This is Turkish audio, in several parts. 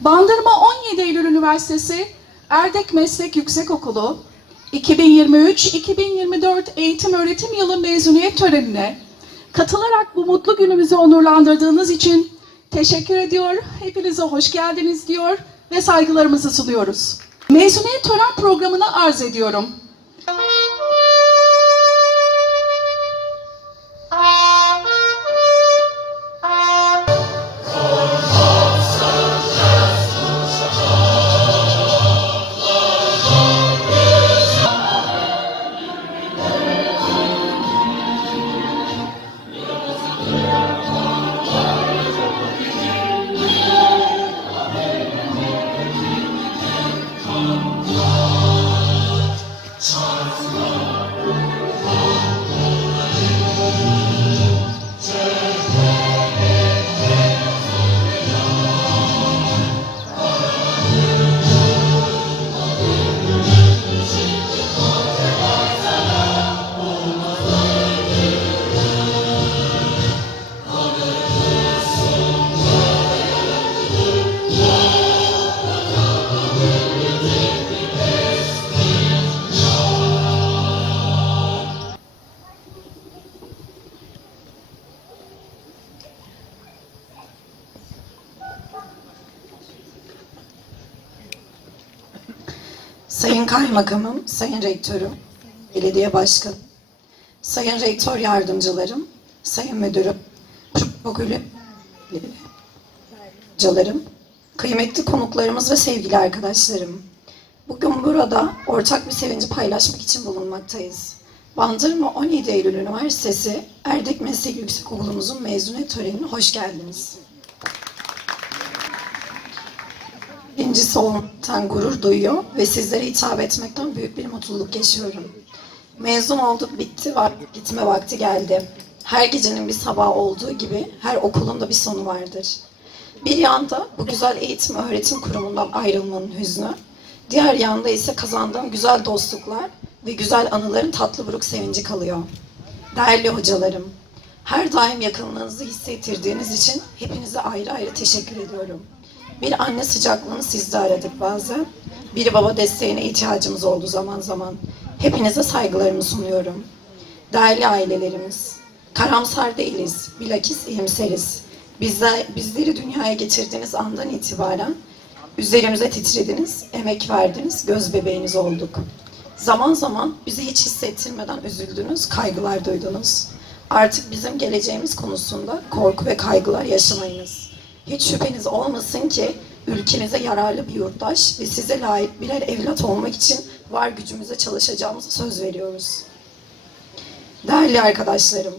Bandırma 17 Eylül Üniversitesi Erdek Meslek Yüksekokulu 2023-2024 eğitim öğretim yılı mezuniyet törenine katılarak bu mutlu günümüzü onurlandırdığınız için teşekkür ediyor. Hepinize hoş geldiniz diyor ve saygılarımızı sunuyoruz. Mezuniyet tören programını arz ediyorum. Kaymakamım, Sayın Rektörüm, Belediye Başkanım, Sayın Rektör Yardımcılarım, Sayın Müdürüm, Protokölüm, hocalarım, kıymetli konuklarımız ve sevgili arkadaşlarım. Bugün burada ortak bir sevinci paylaşmak için bulunmaktayız. Bandırma 17 Eylül Üniversitesi Erdek Meslek Yüksekokulumuzun mezuniyet törenine hoş geldiniz. Birincisi olmaktan gurur duyuyor ve sizlere hitap etmekten büyük bir mutluluk yaşıyorum. Mezun olduk bitti, gitme vakti geldi. Her gecenin bir sabahı olduğu gibi her okulun da bir sonu vardır. Bir yanda bu güzel eğitim öğretim kurumundan ayrılmanın hüznü, diğer yanda ise kazandığım güzel dostluklar ve güzel anıların tatlı buruk sevinci kalıyor. Değerli hocalarım, her daim yakınlığınızı hissettirdiğiniz için hepinize ayrı ayrı teşekkür ediyorum. Bir anne sıcaklığını sizde aradık bazen. Bir baba desteğine ihtiyacımız oldu zaman zaman. Hepinize saygılarımı sunuyorum. Değerli ailelerimiz, karamsar değiliz, bilakis iyimseriz. Bizler, bizleri dünyaya getirdiğiniz andan itibaren üzerimize titrediniz, emek verdiniz, göz bebeğiniz olduk. Zaman zaman bizi hiç hissettirmeden üzüldünüz, kaygılar duydunuz. Artık bizim geleceğimiz konusunda korku ve kaygılar yaşamayınız. Hiç şüpheniz olmasın ki ülkenize yararlı bir yurttaş ve size layık birer evlat olmak için var gücümüze çalışacağımıza söz veriyoruz. Değerli arkadaşlarım,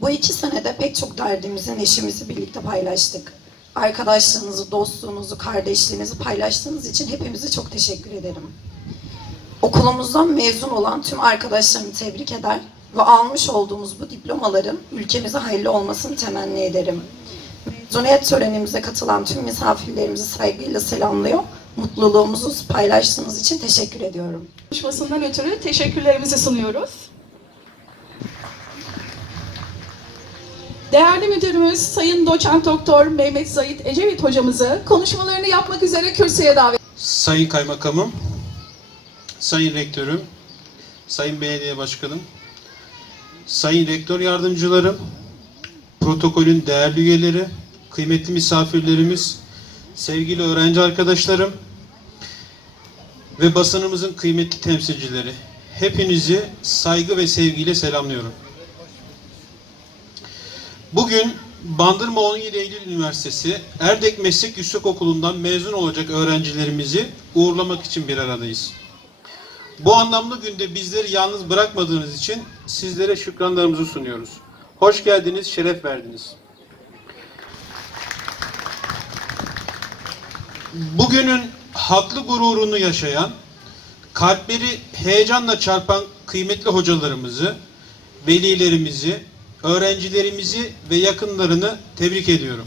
bu iki senede pek çok derdimizi, neşemizi birlikte paylaştık. Arkadaşlığınızı, dostluğunuzu, kardeşliğinizi paylaştığınız için hepimize çok teşekkür ederim. Okulumuzdan mezun olan tüm arkadaşlarımı tebrik eder ve almış olduğumuz bu diplomaların ülkemize hayırlı olmasını temenni ederim. Mezuniyet törenimize katılan tüm misafirlerimizi saygıyla selamlıyor. Mutluluğumuzu paylaştığınız için teşekkür ediyorum. Konuşmasından ötürü teşekkürlerimizi sunuyoruz. Değerli müdürümüz Sayın Doçent Doktor Mehmet Zahit Ecevit hocamızı konuşmalarını yapmak üzere kürsüye davet Sayın Kaymakamım, Sayın Rektörüm, Sayın Belediye Başkanım, Sayın Rektör Yardımcılarım, protokolün değerli üyeleri, kıymetli misafirlerimiz, sevgili öğrenci arkadaşlarım ve basınımızın kıymetli temsilcileri. Hepinizi saygı ve sevgiyle selamlıyorum. Bugün Bandırma 17 Eylül Üniversitesi Erdek Meslek Yüksekokulu'ndan mezun olacak öğrencilerimizi uğurlamak için bir aradayız. Bu anlamlı günde bizleri yalnız bırakmadığınız için sizlere şükranlarımızı sunuyoruz. Hoş geldiniz, şeref verdiniz. Bugünün haklı gururunu yaşayan, kalpleri heyecanla çarpan kıymetli hocalarımızı, velilerimizi, öğrencilerimizi ve yakınlarını tebrik ediyorum.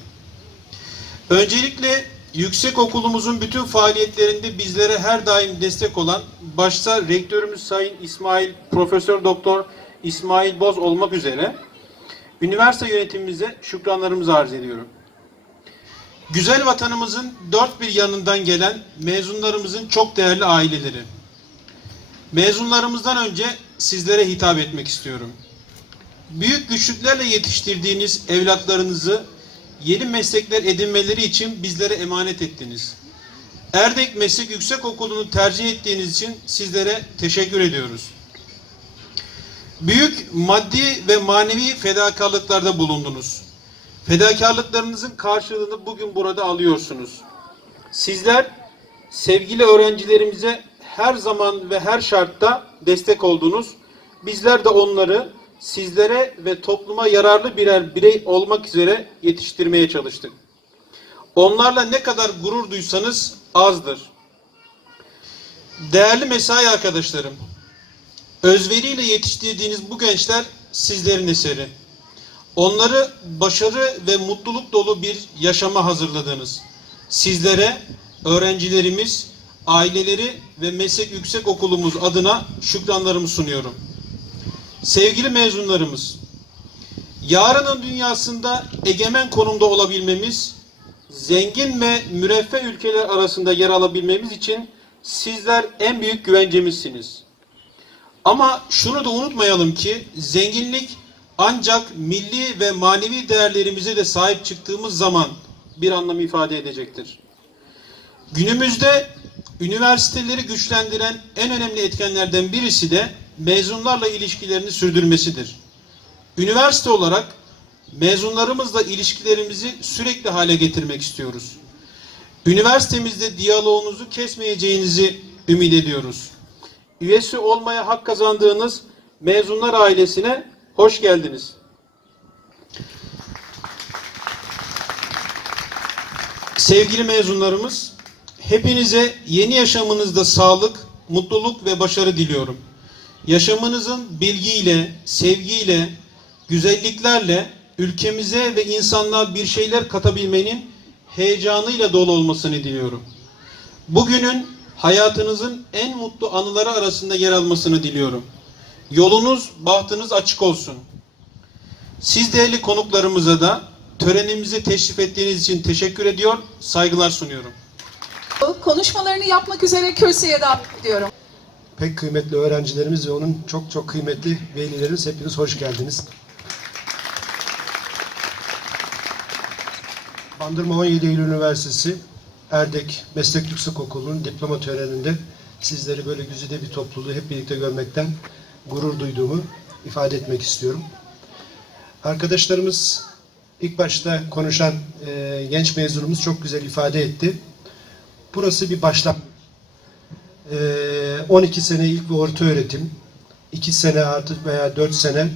Öncelikle yüksek okulumuzun bütün faaliyetlerinde bizlere her daim destek olan başta rektörümüz Sayın İsmail Profesör Doktor İsmail Boz olmak üzere üniversite yönetimimize şükranlarımızı arz ediyorum. Güzel vatanımızın dört bir yanından gelen mezunlarımızın çok değerli aileleri. Mezunlarımızdan önce sizlere hitap etmek istiyorum. Büyük güçlüklerle yetiştirdiğiniz evlatlarınızı yeni meslekler edinmeleri için bizlere emanet ettiniz. Erdek Meslek Yüksekokulu'nu tercih ettiğiniz için sizlere teşekkür ediyoruz. Büyük maddi ve manevi fedakarlıklarda bulundunuz. Fedakarlıklarınızın karşılığını bugün burada alıyorsunuz. Sizler sevgili öğrencilerimize her zaman ve her şartta destek oldunuz. Bizler de onları sizlere ve topluma yararlı birer birey olmak üzere yetiştirmeye çalıştık. Onlarla ne kadar gurur duysanız azdır. Değerli mesai arkadaşlarım, özveriyle yetiştirdiğiniz bu gençler sizlerin eseri. Onları başarı ve mutluluk dolu bir yaşama hazırladınız. Sizlere öğrencilerimiz, aileleri ve meslek yüksek okulumuz adına şükranlarımı sunuyorum. Sevgili mezunlarımız, yarının dünyasında egemen konumda olabilmemiz, zengin ve müreffeh ülkeler arasında yer alabilmemiz için sizler en büyük güvencemizsiniz. Ama şunu da unutmayalım ki zenginlik ancak milli ve manevi değerlerimize de sahip çıktığımız zaman bir anlam ifade edecektir. Günümüzde üniversiteleri güçlendiren en önemli etkenlerden birisi de mezunlarla ilişkilerini sürdürmesidir. Üniversite olarak mezunlarımızla ilişkilerimizi sürekli hale getirmek istiyoruz. Üniversitemizde diyaloğunuzu kesmeyeceğinizi ümit ediyoruz. Üyesi olmaya hak kazandığınız mezunlar ailesine hoş geldiniz. Sevgili mezunlarımız, hepinize yeni yaşamınızda sağlık, mutluluk ve başarı diliyorum. Yaşamınızın bilgiyle, sevgiyle, güzelliklerle ülkemize ve insanlığa bir şeyler katabilmenin heyecanıyla dolu olmasını diliyorum. Bugünün hayatınızın en mutlu anıları arasında yer almasını diliyorum. Yolunuz, bahtınız açık olsun. Siz değerli konuklarımıza da törenimize teşrif ettiğiniz için teşekkür ediyor, saygılar sunuyorum. Konuşmalarını yapmak üzere kürsüye davet ediyorum. pek kıymetli öğrencilerimiz ve onun çok çok kıymetli velilerimiz hepiniz hoş geldiniz. Bandırma 17 Eylül Üniversitesi Erdek Meslek Yüksekokulu'nun diploma töreninde sizleri böyle güzide bir topluluğu hep birlikte görmekten gurur duyduğumu ifade etmek istiyorum. Arkadaşlarımız ilk başta konuşan e, genç mezunumuz çok güzel ifade etti. Burası bir başlangıç. Ee, 12 sene ilk ve orta öğretim, 2 sene artık veya 4 sene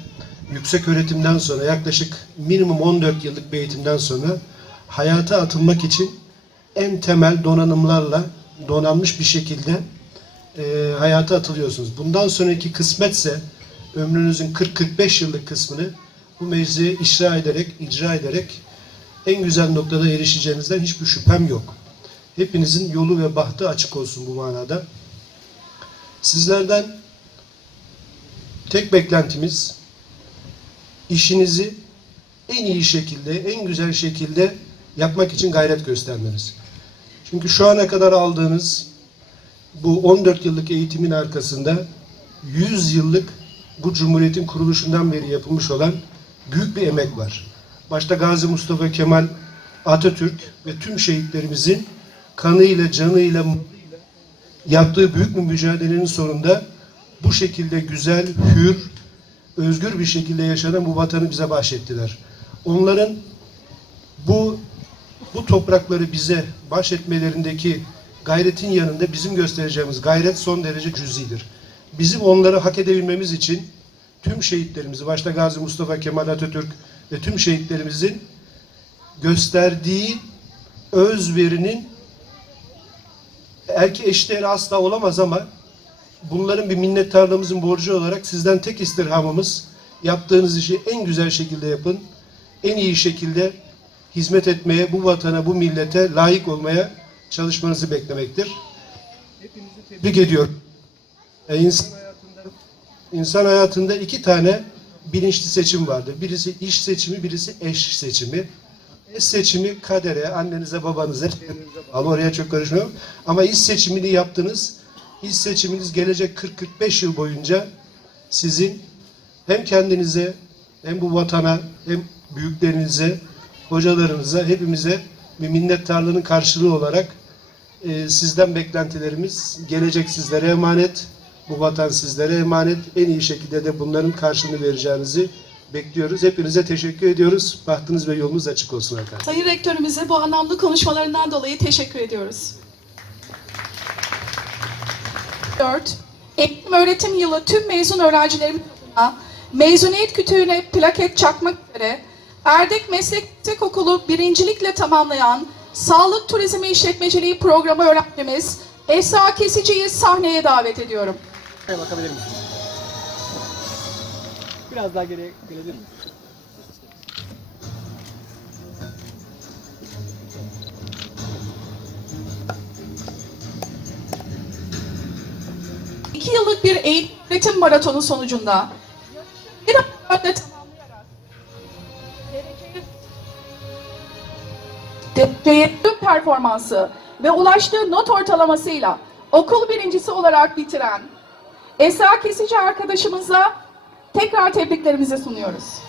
yüksek öğretimden sonra yaklaşık minimum 14 yıllık bir eğitimden sonra hayata atılmak için en temel donanımlarla donanmış bir şekilde e, hayata atılıyorsunuz. Bundan sonraki kısmetse ömrünüzün 40-45 yıllık kısmını bu mecliye icra ederek, icra ederek en güzel noktada erişeceğinizden hiçbir şüphem yok. Hepinizin yolu ve bahtı açık olsun bu manada. Sizlerden tek beklentimiz işinizi en iyi şekilde, en güzel şekilde yapmak için gayret göstermeniz. Çünkü şu ana kadar aldığınız bu 14 yıllık eğitimin arkasında 100 yıllık bu Cumhuriyet'in kuruluşundan beri yapılmış olan büyük bir emek var. Başta Gazi Mustafa Kemal Atatürk ve tüm şehitlerimizin kanıyla, canıyla yaptığı büyük bir mücadelenin sonunda bu şekilde güzel, hür, özgür bir şekilde yaşanan bu vatanı bize bahşettiler. Onların bu bu toprakları bize bahşetmelerindeki gayretin yanında bizim göstereceğimiz gayret son derece cüzidir. Bizim onları hak edebilmemiz için tüm şehitlerimizi, başta Gazi Mustafa Kemal Atatürk ve tüm şehitlerimizin gösterdiği özverinin erki eşdeğeri asla olamaz ama bunların bir minnettarlığımızın borcu olarak sizden tek istirhamımız yaptığınız işi en güzel şekilde yapın. En iyi şekilde hizmet etmeye, bu vatana, bu millete layık olmaya çalışmanızı beklemektir. Hepinizi tebrik ediyorum. E, insan hayatında, hayatında iki tane bilinçli seçim vardır. Birisi iş seçimi, birisi eş seçimi. Eş seçimi kadere, annenize, babanıza, bağlı. Oraya çok karışmıyorum. Ama iş seçimini yaptınız. İş seçiminiz gelecek 40-45 yıl boyunca sizin hem kendinize hem bu vatana hem büyüklerinize, hocalarınıza, hepimize bir minnettarlığının karşılığı olarak e, sizden beklentilerimiz gelecek sizlere emanet. Bu vatan sizlere emanet. En iyi şekilde de bunların karşılığını vereceğinizi bekliyoruz. Hepinize teşekkür ediyoruz. Bahtınız ve yolunuz açık olsun arkadaşlar. Sayın Rektörümüze bu anlamlı konuşmalarından dolayı teşekkür ediyoruz. 4. Eğitim öğretim yılı tüm mezun öğrencilerimiz adına mezuniyet kütüğüne plaket çakmak üzere Erdek Meslek Yüksekokulu birincilikle tamamlayan Sağlık Turizmi İşletmeciliği Programı öğrencimiz Esra Kesici'yi sahneye davet ediyorum. Şuraya bakabilir misiniz? Biraz daha geriye gelebilir misiniz? İki yıllık bir eğitim maratonu sonucunda bir haftada tamamlayarak dereceye tüm performansı ve ulaştığı not ortalamasıyla okul birincisi olarak bitiren Esra Kesici arkadaşımıza tekrar tebriklerimizi sunuyoruz.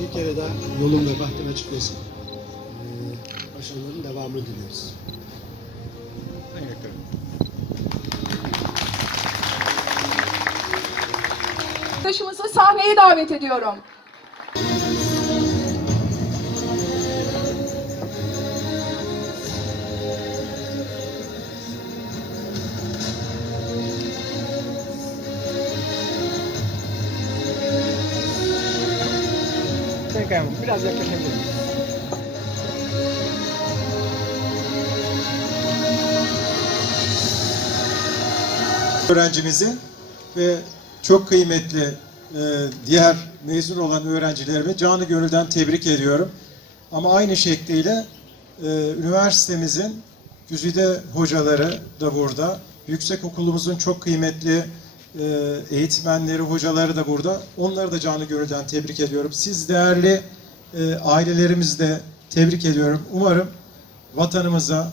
Bir kere daha yolun ve bahtın açık olsun. Sahneye davet ediyorum. Kayamam, biraz yaklaşabilir misiniz? öğrencimizi ve çok kıymetli diğer mezun olan öğrencilerimi canı gönülden tebrik ediyorum. Ama aynı şekliyle e, üniversitemizin güzide hocaları da burada. Yüksek okulumuzun çok kıymetli e, eğitmenleri, hocaları da burada. Onları da canı gönülden tebrik ediyorum. Siz değerli e, ailelerimizi de tebrik ediyorum. Umarım vatanımıza,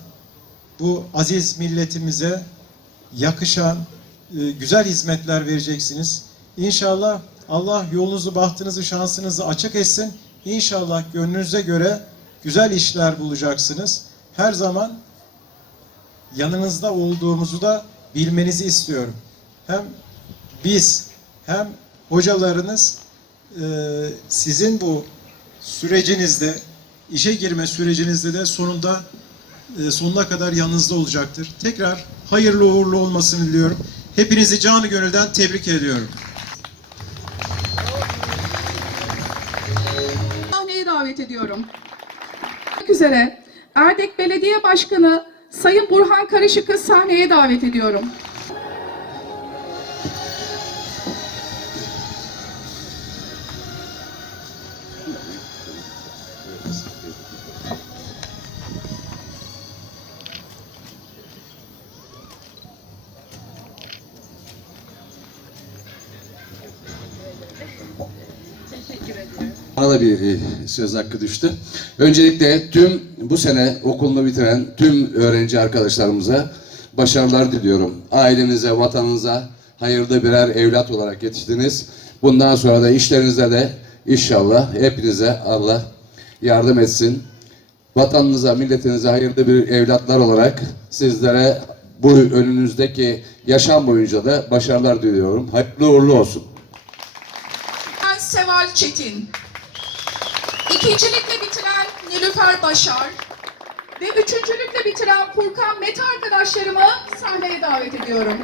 bu aziz milletimize yakışan e, güzel hizmetler vereceksiniz. İnşallah Allah yolunuzu, bahtınızı, şansınızı açık etsin. İnşallah gönlünüze göre güzel işler bulacaksınız. Her zaman yanınızda olduğumuzu da bilmenizi istiyorum. Hem biz hem hocalarınız e, sizin bu sürecinizde, işe girme sürecinizde de sonunda e, sonuna kadar yanınızda olacaktır. Tekrar hayırlı uğurlu olmasını diliyorum. Hepinizi canı gönülden tebrik ediyorum. Davet ediyorum. üzere Erdek Belediye Başkanı Sayın Burhan Karışık'ı sahneye davet ediyorum. Da bir e, söz hakkı düştü. Öncelikle tüm bu sene okulunu bitiren tüm öğrenci arkadaşlarımıza başarılar diliyorum. Ailenize, vatanınıza hayırlı birer evlat olarak yetiştiniz. Bundan sonra da işlerinizde de inşallah hepinize Allah yardım etsin. Vatanınıza, milletinize hayırlı bir evlatlar olarak sizlere bu önünüzdeki yaşam boyunca da başarılar diliyorum. Hayırlı uğurlu olsun. Ben Seval Çetin. İkincilikle bitiren Nilüfer Başar ve üçüncülükle bitiren Furkan Mete arkadaşlarımı sahneye davet ediyorum.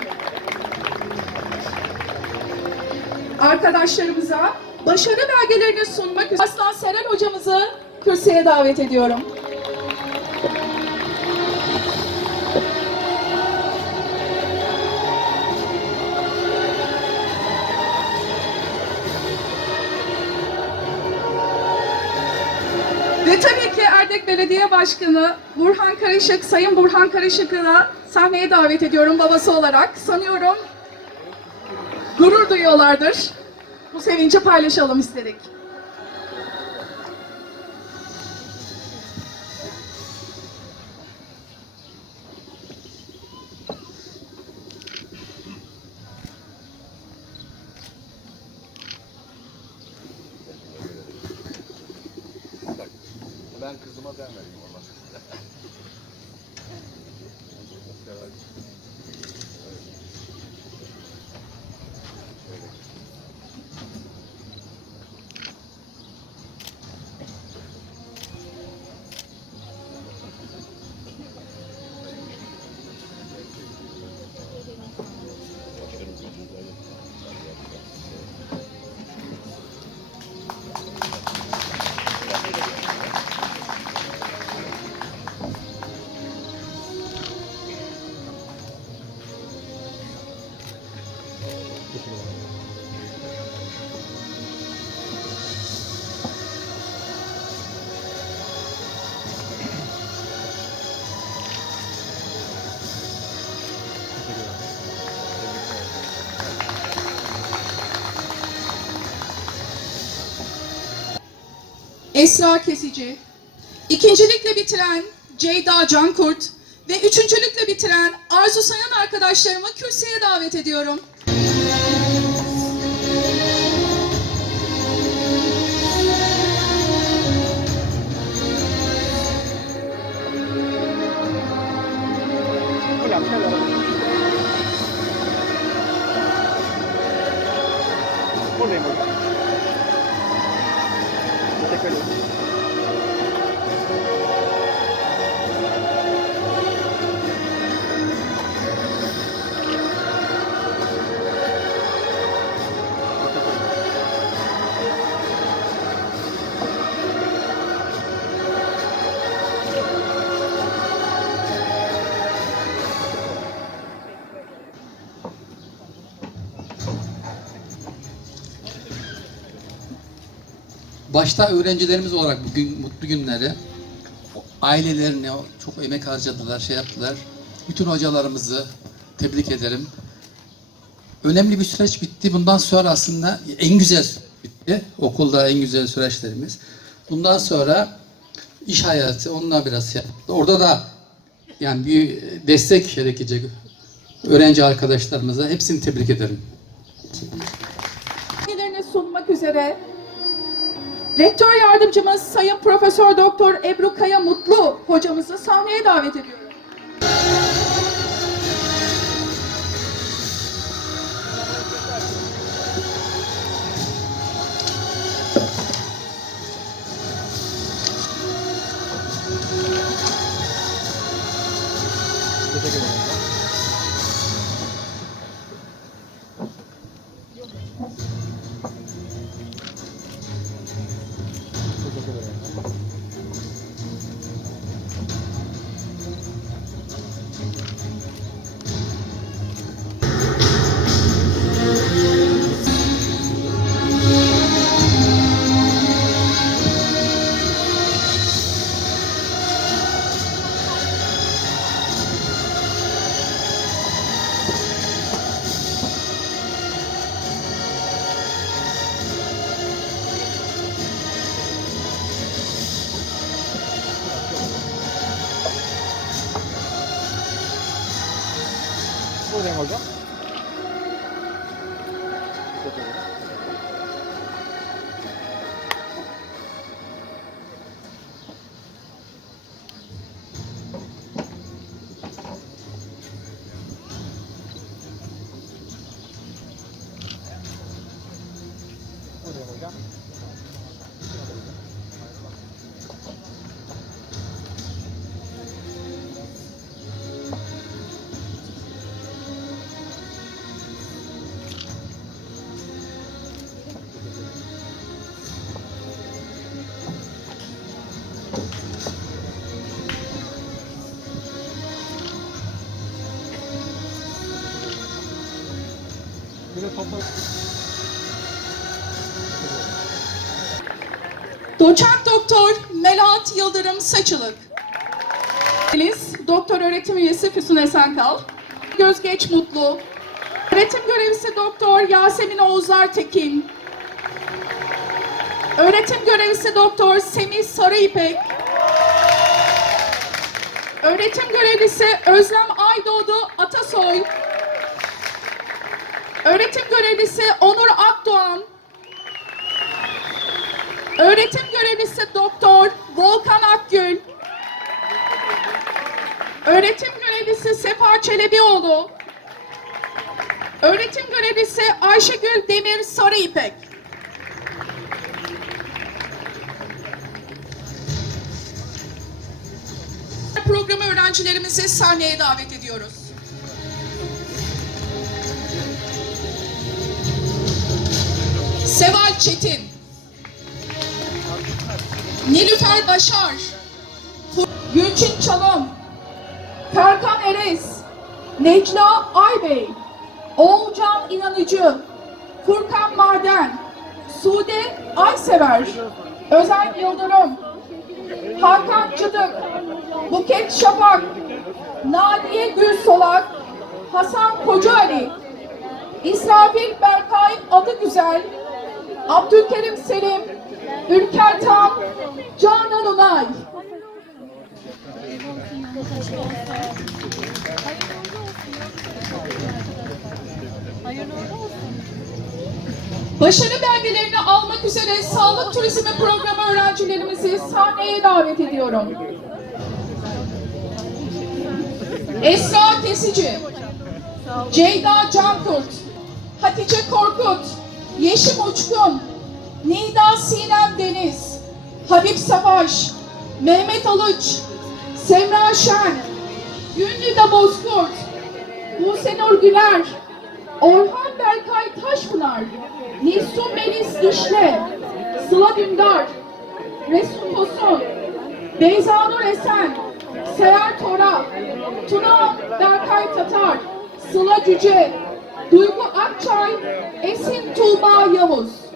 Arkadaşlarımıza başarı belgelerini sunmak üzere Aslan Seren hocamızı kürsüye davet ediyorum. Pendik Belediye Başkanı Burhan Karışık, Sayın Burhan Karışık'ı da sahneye davet ediyorum babası olarak. Sanıyorum gurur duyuyorlardır. Bu sevinci paylaşalım istedik. Esra Kesici, ikincilikle bitiren Ceyda Cankurt ve üçüncülükle bitiren Arzu Sayan arkadaşlarımı kürsüye davet ediyorum. Başta öğrencilerimiz olarak bugün mutlu günleri ailelerine çok emek harcadılar, şey yaptılar. Bütün hocalarımızı tebrik ederim. Önemli bir süreç bitti. Bundan sonra aslında en güzel bitti. Okulda en güzel süreçlerimiz. Bundan sonra iş hayatı onunla biraz şey yaptı. Orada da yani bir destek gerekecek öğrenci arkadaşlarımıza hepsini tebrik ederim. Sunmak üzere Rektör yardımcımız Sayın Profesör Doktor Ebru Kaya Mutlu hocamızı sahneye davet ediyorum. Doçent Doktor Melahat Yıldırım Saçılık. Doktor Öğretim Üyesi Füsun Esenkal. Gözgeç Mutlu. Öğretim Görevlisi Doktor Yasemin Oğuzlar Tekin. Öğretim Görevlisi Doktor Semih Sarıipek. Öğretim Görevlisi Özlem Aydoğdu Atasoy. Öğretim Görevlisi Onur Akdoğan. Öğretim Görevlisi Doktor Volkan Akgül. Öğretim Görevlisi Sefa Çelebioğlu. Öğretim Görevlisi Ayşegül Demir Sarıipek. Programı öğrencilerimizi sahneye davet ediyoruz. Seval Çetin. Nilüfer Başar. Gülçin Çalım. Ferkan Erez. Necla Aybey. Oğulcan İnanıcı. Furkan Maden. Sude Aysever. Özen Yıldırım. Hakan Çıdık. Buket Şafak. Nadiye Gül Solak. Hasan Kocaali. İsrafil Berkay Adı Güzel. Abdülkerim Selim. Ülker Tam. Canan Onay. Başarı belgelerini almak üzere Sağlık Turizmi Programı öğrencilerimizi sahneye davet ediyorum. Esra Kesici, Ceyda Cankurt, Hatice Korkut, Yeşim Uçkun, Nida Sinem Deniz, Habib Savaş, Mehmet Alıç, Semra Şen, Gündüda Bozkurt, Buse Nur Güler, Orhan Berkay Taşpınar, Nisun Melis İşle, Sıla Dündar, Resul Tosun, Beyza Nur Esen, Seher Tora, Tuna Berkay Tatar, Sıla Cüce, Duygu Akçay, Esin Tuğba Yavuz.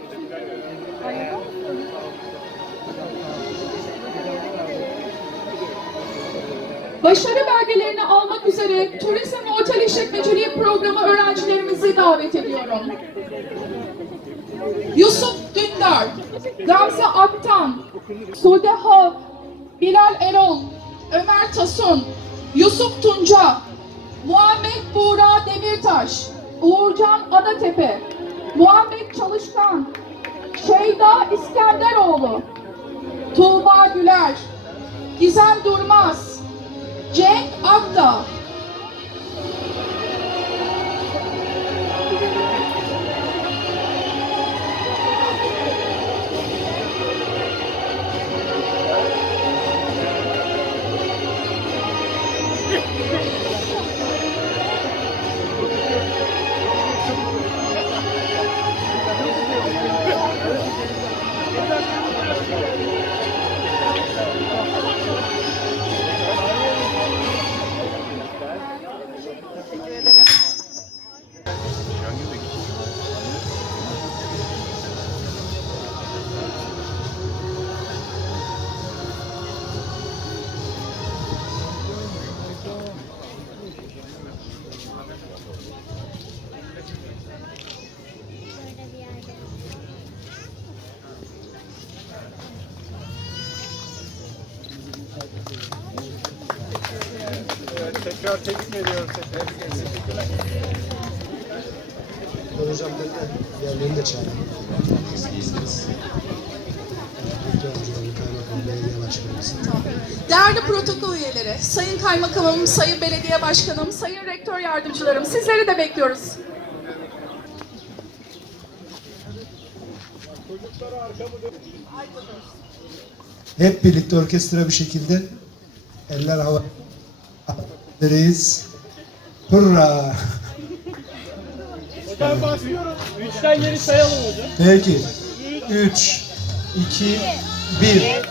Başarı belgelerini almak üzere Turizm ve Otel İşletmeciliği Programı öğrencilerimizi davet ediyorum. Yusuf Dündar, Gamze Aktan, Sude Hav, Bilal Erol, Ömer Tasun, Yusuf Tunca, Muhammed Buğra Demirtaş, Uğurcan Adatepe, Muhammed Çalışkan, Şeyda İskenderoğlu, Tuğba Güler, Gizem Durmaz, Cenk Akdağ, Tekrar tebrik ediyorum. Hocam da yerlerini de belediye başkanımız. Değerli protokol üyeleri, Sayın Kaymakamım, Sayın Belediye Başkanım, Sayın Rektör Yardımcılarım, sizleri de bekliyoruz. Hep birlikte orkestra bir şekilde eller hava Reis. Hurra! Ben başlıyorum. Üçten geri sayalım hocam. Peki. 3, 2, 1.